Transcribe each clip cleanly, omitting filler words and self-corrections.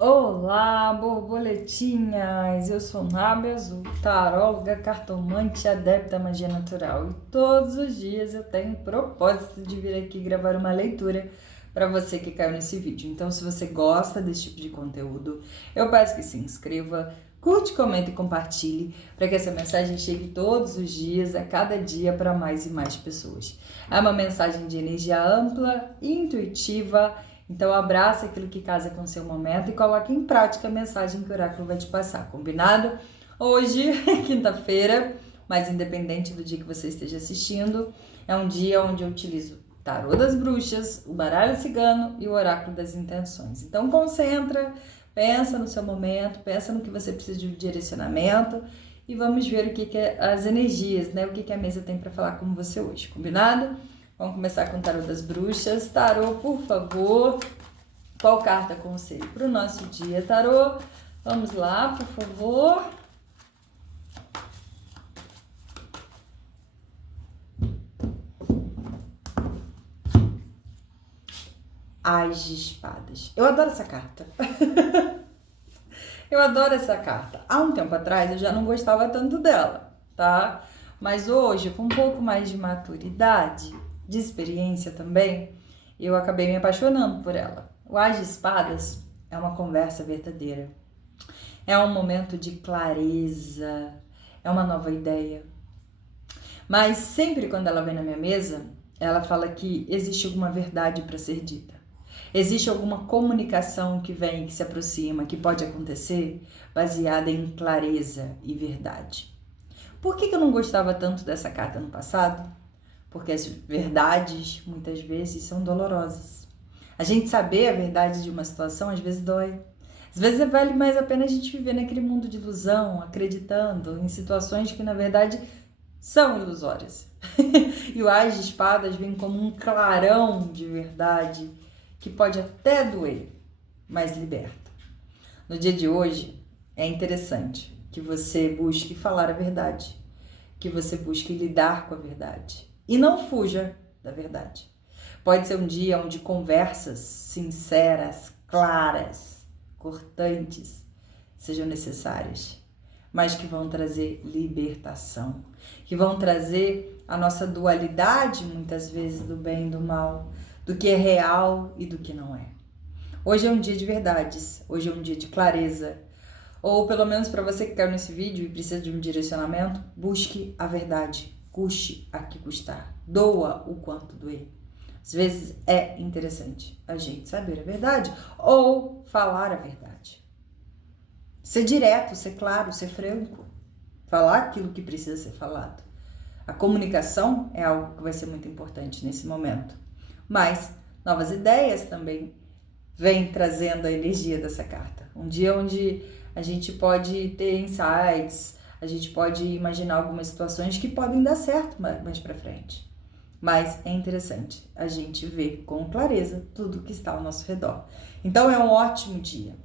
Olá, borboletinhas! Eu sou Nábia Azul, taróloga, cartomante, adepta à magia natural. E todos os dias eu tenho o propósito de vir aqui gravar uma leitura para você que caiu nesse vídeo. Então, se você gosta desse tipo de conteúdo, eu peço que se inscreva, curte, comenta e compartilhe para que essa mensagem chegue todos os dias, a cada dia, para mais e mais pessoas. É uma mensagem de energia ampla, intuitiva. Então, abraça aquilo que casa com o seu momento e coloque em prática a mensagem que o oráculo vai te passar, combinado? Hoje, quinta-feira, mas independente do dia que você esteja assistindo, é um dia onde eu utilizo o tarô das bruxas, o baralho cigano e o oráculo das intenções. Então, concentra, pensa no seu momento, pensa no que você precisa de um direcionamento e vamos ver o que é as energias, né? O que a mesa tem para falar com você hoje, combinado? Vamos começar com o tarô das bruxas. Tarô, por favor. Qual carta conselho para o nosso dia, tarô? Vamos lá, por favor. As de espadas. Eu adoro essa carta. Eu adoro essa carta. Há um tempo atrás eu já não gostava tanto dela, tá? Mas hoje, com um pouco mais de maturidade, de experiência também, eu acabei me apaixonando por ela. O As de Espadas é uma conversa verdadeira. É um momento de clareza, é uma nova ideia. Mas sempre quando ela vem na minha mesa, ela fala que existe alguma verdade para ser dita. Existe alguma comunicação que vem, que se aproxima, que pode acontecer, baseada em clareza e verdade. Por que eu não gostava tanto dessa carta no passado? Porque as verdades, muitas vezes, são dolorosas. A gente saber a verdade de uma situação, às vezes, dói. Às vezes, vale mais a pena a gente viver naquele mundo de ilusão, acreditando em situações que, na verdade, são ilusórias. E o As de Espadas vem como um clarão de verdade que pode até doer, mas liberta. No dia de hoje, é interessante que você busque falar a verdade, que você busque lidar com a verdade e não fuja da verdade. Pode ser um dia onde conversas sinceras, claras, cortantes sejam necessárias, mas que vão trazer libertação, que vão trazer a nossa dualidade, muitas vezes, do bem e do mal, do que é real e do que não é. Hoje é um dia de verdades, hoje é um dia de clareza, ou pelo menos para você que caiu nesse vídeo e precisa de um direcionamento, busque a verdade, custe a que custar, doa o quanto doer. Às vezes é interessante a gente saber a verdade ou falar a verdade. Ser direto, ser claro, ser franco, falar aquilo que precisa ser falado. A comunicação é algo que vai ser muito importante nesse momento. Mas novas ideias também vêm trazendo a energia dessa carta. Um dia onde a gente pode ter insights, a gente pode imaginar algumas situações que podem dar certo mais para frente. Mas é interessante a gente ver com clareza tudo que está ao nosso redor. Então é um ótimo dia,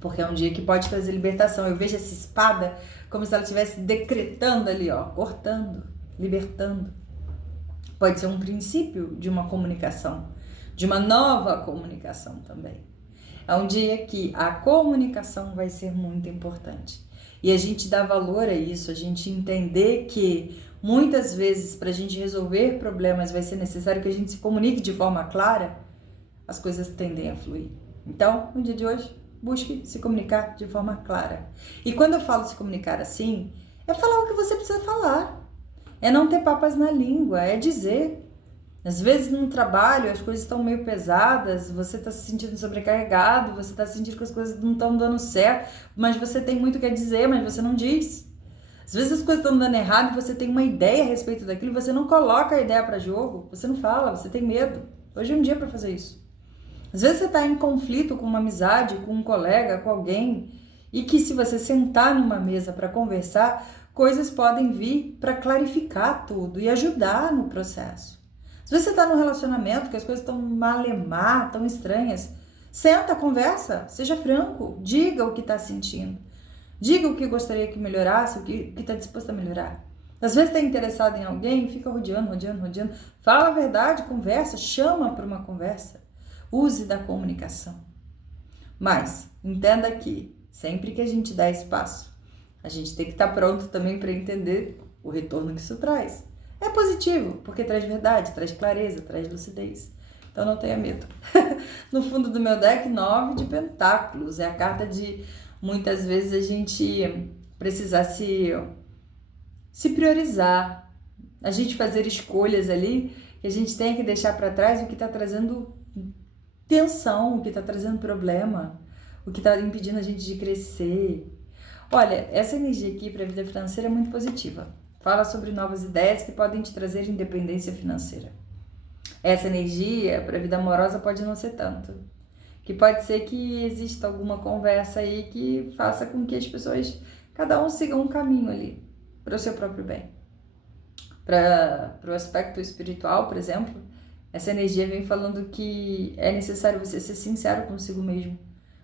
porque é um dia que pode trazer libertação. Eu vejo essa espada como se ela estivesse decretando ali, ó, cortando, libertando. Pode ser um princípio de uma comunicação, de uma nova comunicação também. É um dia que a comunicação vai ser muito importante. E a gente dá valor a isso, a gente entender que muitas vezes para a gente resolver problemas vai ser necessário que a gente se comunique de forma clara, as coisas tendem a fluir. Então, no dia de hoje, busque se comunicar de forma clara. E quando eu falo se comunicar assim, é falar o que você precisa falar. É não ter papas na língua, é dizer. Às vezes no trabalho as coisas estão meio pesadas, você está se sentindo sobrecarregado, você está sentindo que as coisas não estão dando certo, mas você tem muito o que dizer, mas você não diz. Às vezes as coisas estão dando errado e você tem uma ideia a respeito daquilo, você não coloca a ideia para jogo, você não fala, você tem medo. Hoje é um dia para fazer isso. Às vezes você está em conflito com uma amizade, com um colega, com alguém, e que se você sentar numa mesa para conversar, coisas podem vir para clarificar tudo e ajudar no processo. Às vezes você está num relacionamento que as coisas estão malemar, tão estranhas. Senta, conversa, seja franco, diga o que está sentindo. Diga o que gostaria que melhorasse, o que está disposto a melhorar. Às vezes está interessado em alguém, fica rodeando. Fala a verdade, conversa, chama para uma conversa. Use da comunicação. Mas entenda que sempre que a gente dá espaço, a gente tem que estar pronto também para entender o retorno que isso traz. É positivo, porque traz verdade, traz clareza, traz lucidez. Então não tenha medo. No fundo do meu deck, 9 de pentáculos. É a carta de muitas vezes a gente precisar se priorizar. A gente fazer escolhas ali que a gente tem que deixar para trás o que está trazendo tensão, o que está trazendo problema, o que está impedindo a gente de crescer. Olha, essa energia aqui para a vida financeira é muito positiva. Fala sobre novas ideias que podem te trazer independência financeira. Essa energia para a vida amorosa pode não ser tanto. Que pode ser que exista alguma conversa aí que faça com que as pessoas, cada um siga um caminho ali, para o seu próprio bem. Para o aspecto espiritual, por exemplo, essa energia vem falando que é necessário você ser sincero consigo mesmo,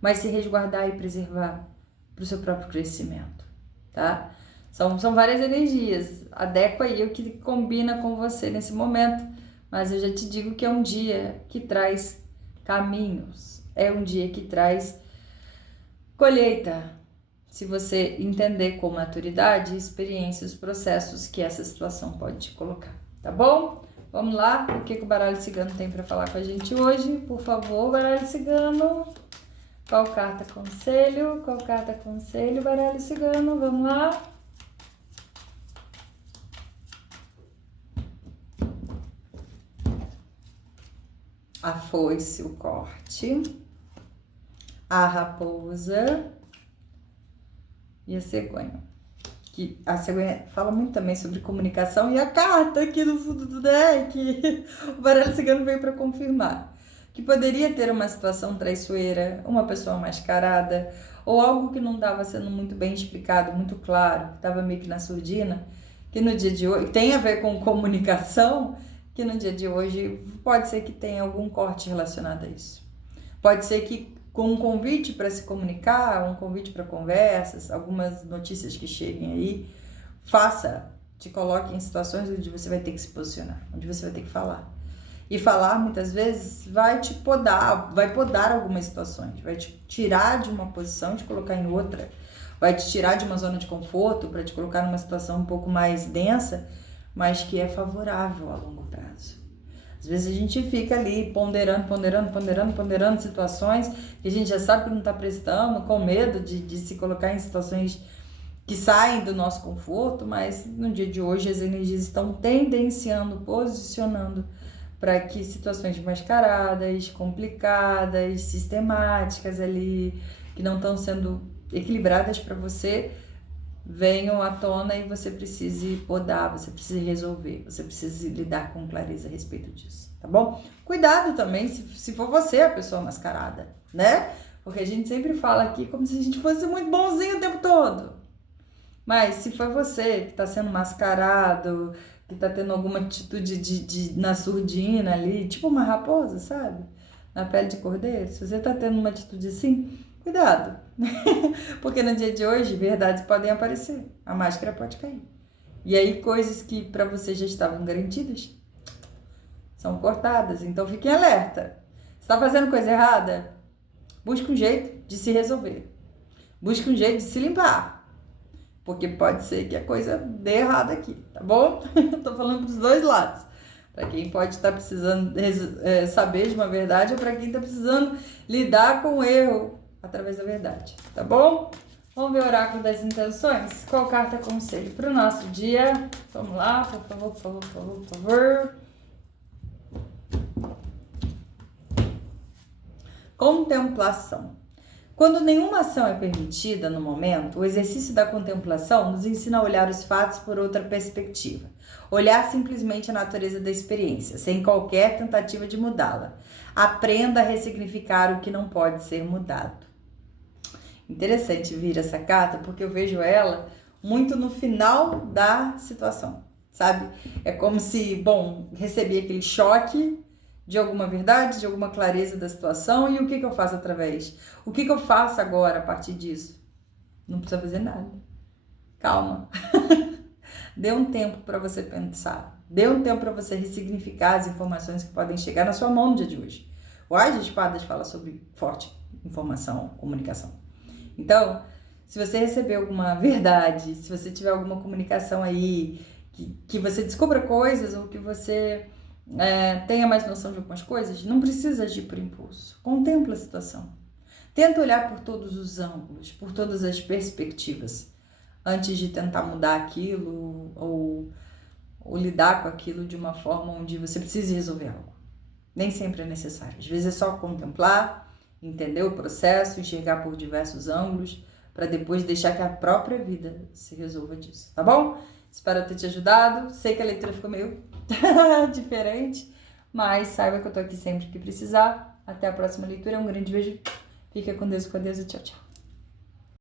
mas se resguardar e preservar para o seu próprio crescimento, tá? São várias energias, adequa aí o que combina com você nesse momento, mas eu já te digo que é um dia que traz caminhos, é um dia que traz colheita, se você entender com maturidade, experiência, os processos que essa situação pode te colocar, tá bom? Vamos lá, o que o baralho cigano tem para falar com a gente hoje? Por favor, baralho cigano. Qual carta conselho? Qual carta conselho, baralho cigano? Vamos lá. A foice, o corte. A raposa. E a cegonha. Que a cegonha fala muito também sobre comunicação. E a carta aqui no fundo do deck, o baralho cigano veio para confirmar. Que poderia ter uma situação traiçoeira, uma pessoa mascarada, ou algo que não estava sendo muito bem explicado, muito claro, que estava meio que na surdina, que no dia de hoje tem a ver com comunicação, que no dia de hoje pode ser que tenha algum corte relacionado a isso. Pode ser que com um convite para se comunicar, um convite para conversas, algumas notícias que cheguem aí, te coloque em situações onde você vai ter que se posicionar, onde você vai ter que falar. E falar, muitas vezes, vai podar algumas situações, vai te tirar de uma posição e te colocar em outra, vai te tirar de uma zona de conforto para te colocar numa situação um pouco mais densa, mas que é favorável a longo prazo. Às vezes a gente fica ali ponderando situações que a gente já sabe que não está prestando, com medo de se colocar em situações que saem do nosso conforto, mas no dia de hoje as energias estão tendenciando, posicionando para que situações mascaradas, complicadas, sistemáticas ali, que não estão sendo equilibradas para você, venham à tona e você precise podar, você precisa resolver, você precisa lidar com clareza a respeito disso, tá bom? Cuidado também se for você a pessoa mascarada, né? Porque a gente sempre fala aqui como se a gente fosse muito bonzinho o tempo todo. Mas se for você que está sendo mascarado, que tá tendo alguma atitude na surdina ali, tipo uma raposa, sabe? Na pele de cordeiro. Se você tá tendo uma atitude assim, cuidado. Porque no dia de hoje, verdades podem aparecer. A máscara pode cair. E aí, coisas que para você já estavam garantidas são cortadas. Então, fique em alerta. Se tá fazendo coisa errada, busque um jeito de se resolver. Busque um jeito de se limpar. Porque pode ser que a coisa dê errado aqui, tá bom? Tô falando dos dois lados. Para quem pode estar precisando saber de uma verdade ou para quem está precisando lidar com o erro através da verdade, tá bom? Vamos ver o oráculo das intenções? Qual carta conselho para o nosso dia? Vamos lá, por favor. Contemplação. Quando nenhuma ação é permitida no momento, o exercício da contemplação nos ensina a olhar os fatos por outra perspectiva. Olhar simplesmente a natureza da experiência, sem qualquer tentativa de mudá-la. Aprenda a ressignificar o que não pode ser mudado. Interessante vir essa carta, porque eu vejo ela muito no final da situação, sabe? É como se, recebi aquele choque de alguma verdade, de alguma clareza da situação, e o que eu faço através? O que eu faço agora a partir disso? Não precisa fazer nada. Calma. Dê um tempo para você pensar. Dê um tempo para você ressignificar as informações que podem chegar na sua mão no dia de hoje. O Ás de Espadas fala sobre forte informação, comunicação. Então, se você receber alguma verdade, se você tiver alguma comunicação aí, que você descubra coisas ou que você tenha mais noção de algumas coisas, não precisa agir por impulso. Contempla a situação. Tenta olhar por todos os ângulos, por todas as perspectivas, antes de tentar mudar aquilo ou lidar com aquilo de uma forma onde você precise resolver algo. Nem sempre é necessário. Às vezes é só contemplar, entender o processo, enxergar por diversos ângulos, para depois deixar que a própria vida se resolva disso, tá bom? Espero ter te ajudado. Sei que a leitura ficou meio diferente, mas saiba que eu tô aqui sempre que precisar. Até a próxima leitura. Um grande beijo. Fica com Deus e tchau, tchau.